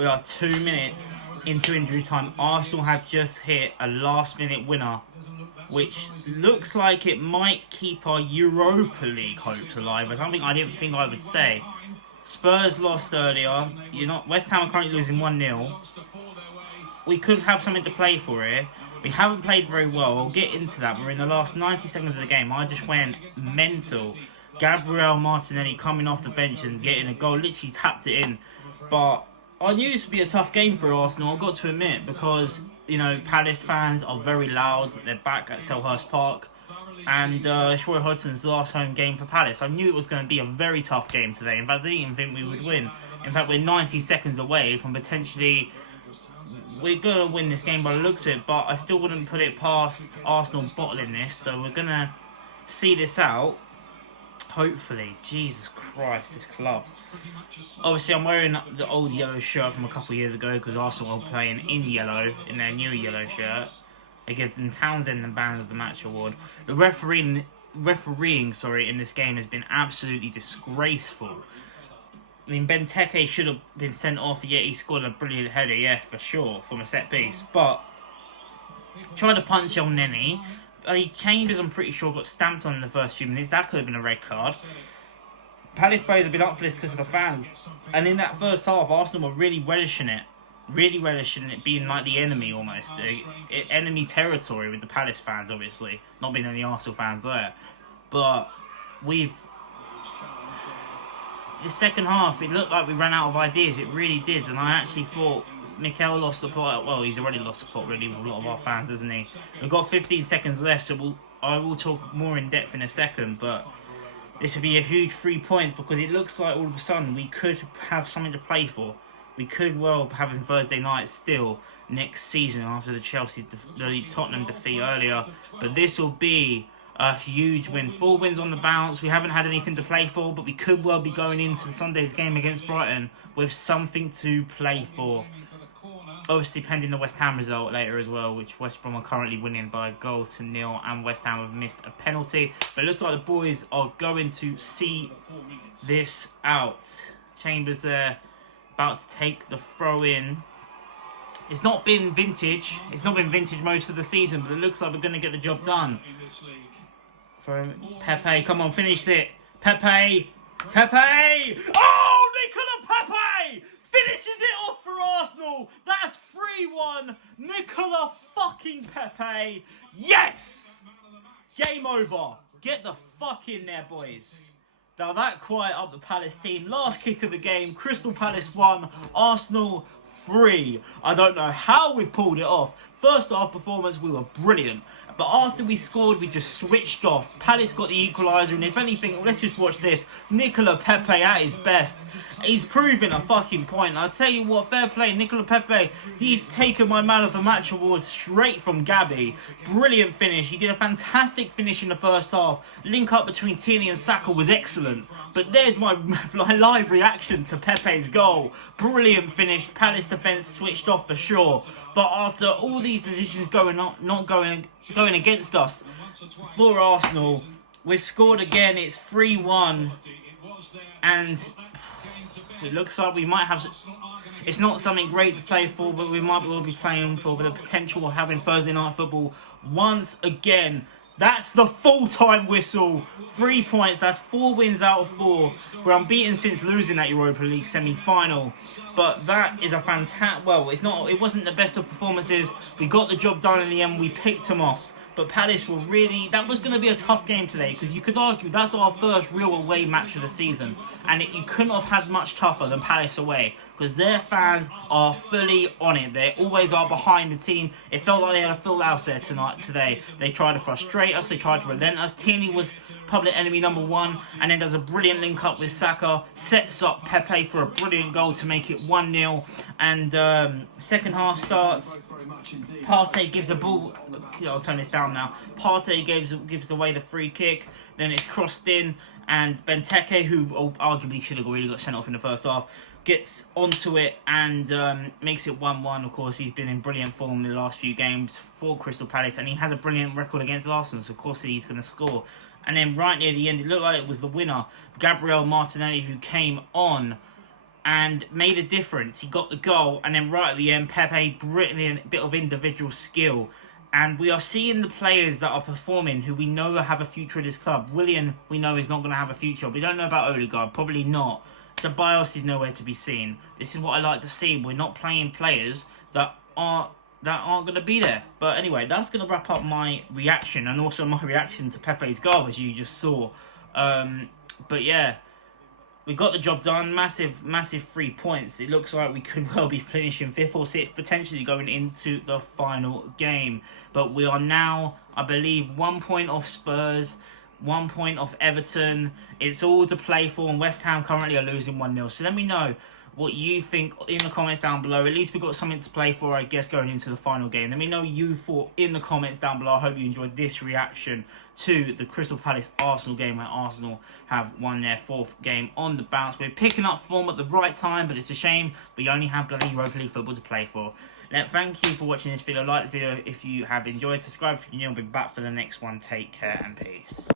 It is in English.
We are 2 minutes into injury time. Arsenal have just hit a last-minute winner, which looks like it might keep our Europa League hopes alive. I didn't think I would say. Spurs lost earlier. West Ham are currently losing 1-0. We could have something to play for here. We haven't played very well. I'll get into that. We're in the last 90 seconds of the game. I just went mental. Gabriel Martinelli coming off the bench and getting a goal. Literally tapped it in. But I knew this would be a tough game for Arsenal, I've got to admit, because, Palace fans are very loud. They're back at Selhurst Park. And it's Roy Hodgson's last home game for Palace. I knew it was going to be a very tough game today. In fact, I didn't even think we would win. In fact, we're 90 seconds away from potentially... We're going to win this game by the looks of it, but I still wouldn't put it past Arsenal bottling this. So we're going to see this out. Hopefully. Jesus Christ, this club. Obviously, I'm wearing the old yellow shirt from a couple of years ago because Arsenal are playing in yellow, in their new yellow shirt. They give them Townsend the Man of the Match award. The refereeing in this game has been absolutely disgraceful. I mean, Benteke should have been sent off, yet he scored a brilliant header, yeah, for sure, from a set piece. But, tried to punch El Neni. Chambers, I'm pretty sure, got stamped on in the first few minutes. That could have been a red card. Palace players have been up for this because of the fans. And in that first half, Arsenal were really relishing it. Really relishing it being like the enemy almost. Enemy territory with the Palace fans, obviously. Not being any Arsenal fans there. But the second half, it looked like we ran out of ideas. It really did. And I actually thought Mikel lost the plot. Well, he's already lost the plot really with a lot of our fans, hasn't he? We've got 15 seconds left, so I will talk more in depth in a second. But this would be a huge 3 points because it looks like all of a sudden we could have something to play for. We could well have him Thursday night still next season after the Tottenham defeat earlier. But this will be a huge win. 4 wins on the bounce. We haven't had anything to play for, but we could well be going into Sunday's game against Brighton with something to play for. Obviously pending the West Ham result later as well, which West Brom are currently winning by 1-0 and West Ham have missed a penalty. But it looks like the boys are going to see this out. Chambers there, about to take the throw in. It's not been vintage. It's not been vintage most of the season, but it looks like we're going to get the job done. For Pepe, come on, finish it. Pepe! Oh, Nicola Pepe! Finishes it off for Arsenal. That's 3-1. Nicola fucking Pepe. Yes! Game over. Get the fuck in there, boys. Now that quiet up the Palace team. Last kick of the game. Crystal Palace 1. Arsenal 3. I don't know how we've pulled it off. First half performance, we were brilliant. But after we scored, we just switched off. Palace got the equaliser, and if anything, let's just watch this. Nicola Pepe at his best. He's proving a fucking point. I'll tell you what, fair play, Nicola Pepe. He's taken my Man of the Match award straight from Gabby. Brilliant finish. He did a fantastic finish in the first half. Link up between Tierney and Saka was excellent. But there's my live reaction to Pepe's goal. Brilliant finish. Palace defence switched off for sure. But after all these decisions not going against us for Arsenal, we've scored again. It's 3-1, and it looks like we might have. It's not something great to play for, but we might well be playing for with the potential of having Thursday night football once again. That's the full-time whistle. 3 points. That's 4 wins out of 4. We're unbeaten since losing that Europa League semi-final. But that is a fantastic... Well, it wasn't the best of performances. We got the job done in the end. We picked them off. But Palace were really... That was going to be a tough game today. Because you could argue that's our first real away match of the season. And you couldn't have had much tougher than Palace away. Because their fans are fully on it. They always are behind the team. It felt like they had a full house there today. They tried to frustrate us. They tried to relent us. Tierney was public enemy number 1. And then does a brilliant link up with Saka. Sets up Pepe for a brilliant goal to make it 1-0. And second half starts. Partey gives the ball. I'll turn this down now. Partey gives away the free kick. Then it's crossed in. And Benteke, who arguably should have really got sent off in the first half, gets onto it and makes it 1-1. Of course, he's been in brilliant form in the last few games for Crystal Palace, and he has a brilliant record against Arsenal, so of course he's going to score. And then right near the end, it looked like it was the winner, Gabriel Martinelli, who came on and made a difference. He got the goal, and then right at the end, Pepe, brilliant bit of individual skill. And we are seeing the players that are performing who we know have a future at this club. Willian, we know, is not going to have a future. We don't know about Odegaard, probably not. Ceballos is nowhere to be seen. This is what I like to see. We're not playing players that aren't going to be there. But anyway, that's going to wrap up my reaction, and also my reaction to Pepe's goal, as you just saw. But yeah, we got the job done. Massive 3 points. It looks like we could well be finishing 5th or 6th, potentially going into the final game. But we are now, I believe, 1 point off Spurs, 1 point off Everton. It's all to play for, and West Ham currently are losing 1-0. So let me know what you think in the comments down below. At least we've got something to play for, I guess, going into the final game. Let me know you thought in the comments down below. I hope you enjoyed this reaction to the Crystal Palace Arsenal game, where Arsenal have won their 4th game on the bounce. We're picking up form at the right time, but it's a shame we only have bloody Europa League football to play for. Thank you for watching this video. Like the video if you have enjoyed. Subscribe if you're new. I'll be back for the next one. Take care and peace.